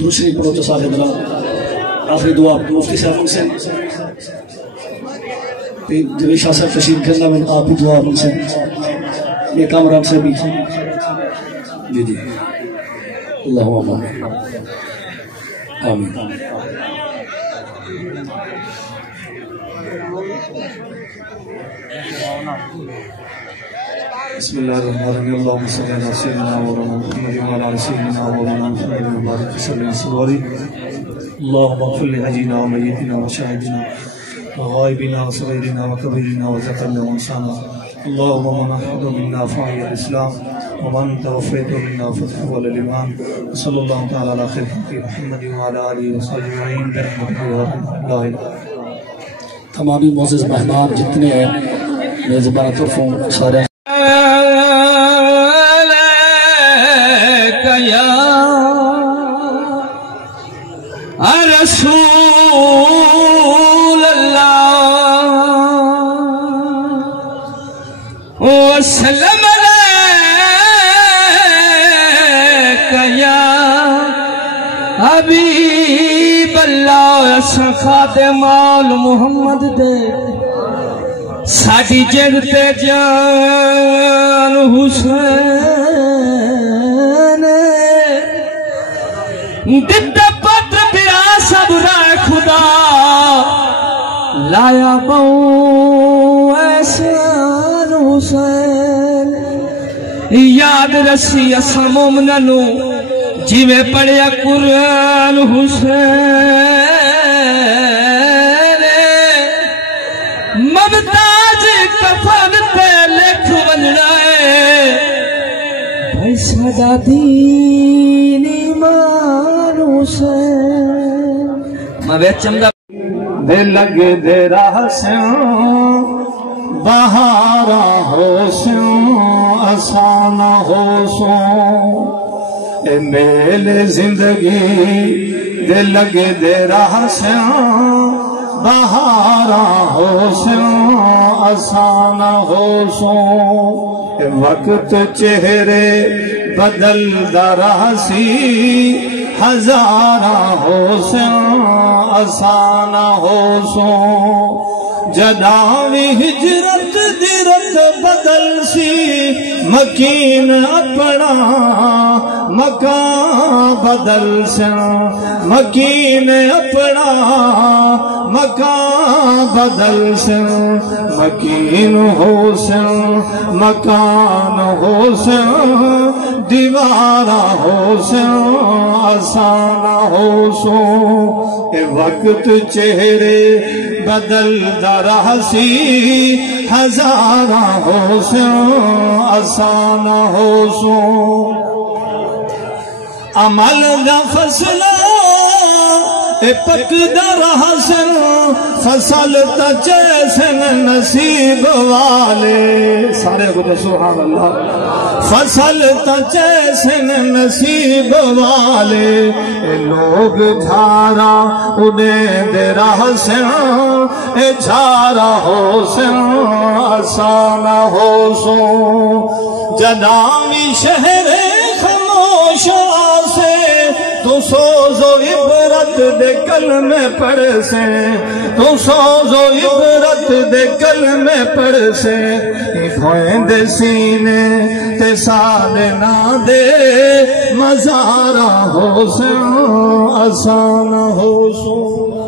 دوسری پڑھو تو سارے دلال آخری دعا مفتی صاحب ان سے جب شاہ صاحب تشریف کرنا میں آپ بھی دعا ان سے یہ کامران سے بھی جی جی اللہم آمین آمین بسم اللہ الرحمن الرحیم اللہم صلی اللہ سیدنا مولانا محمد وعلی سیدنا مولانا محمد وبارک وسلم اللہم اغفر لحجینا ومیتنا وشاہدنا وغائبنا وصغیرنا وکبیرنا وذکرنا وانسانا اللہم من احد منا فعی الاسلام ومن توفیت منا فتح والایمان وصلی اللہ تعالی علی خیر خلق محمد وعلی آلہ وصحبہ اجمعین برحمتہ یا اللہ۔ تمامی معزز مہمان جتنے ہیں میزبان طرفوں سارے رسول اللہ وسلم علیک یا حبیب اللہ خادم آل محمد دے ساڈی جد تے جان حسین دتا پت پیا صبر خدا لایا بہو احسان حسین یاد رسی اساں مومنانو جویں پڑھیا قرآن حسین ممتاز کفن تے لکھ ونجنا ہے بھائی ساڈا دین ایمان حسین میں چمدہ دے لگے دے راہ سیوں بہارا ہو سیوں آسانہ ہو سوں اے میل زندگی دے لگے دے راہ سیوں بہارا ہو سیوں آسانہ ہو سوں اے وقت چہرے بدل درہ سی ہزارہ ہو سیوں آسانہ ہو سوں جداوی ہجرت دیرت بدل سی مکین اپنا مکان بدل سیوں مکین اپنا مکان بدل سیوں مکین ہو سیوں مکان ہو سیوں دیوارہ ہو سیوں آسانہ ہو سوں اے وقت چہرے بدل درہ سی ہزارہ ہو سیوں آسانہ ہو سوں عمل دا فصلہ اے پک درہ سیوں فصل تا جیسن نصیب والے سارے کو سبحان اللہ فصل تا جیسن نصیب والے اے لوگ جھارا انہیں دے راہ سیوں اے جھارا ہو سیوں آسانہ ہو سوں جنامی شہر خاموش آسے تو سوزو عبرت دے کلمے پڑھ سے تو سوزو عبرت دے کلمے پڑھ سے کھوئیں دے سینے تے سالے نہ دے مزارہ ہو سیوں آسانہ ہو سوں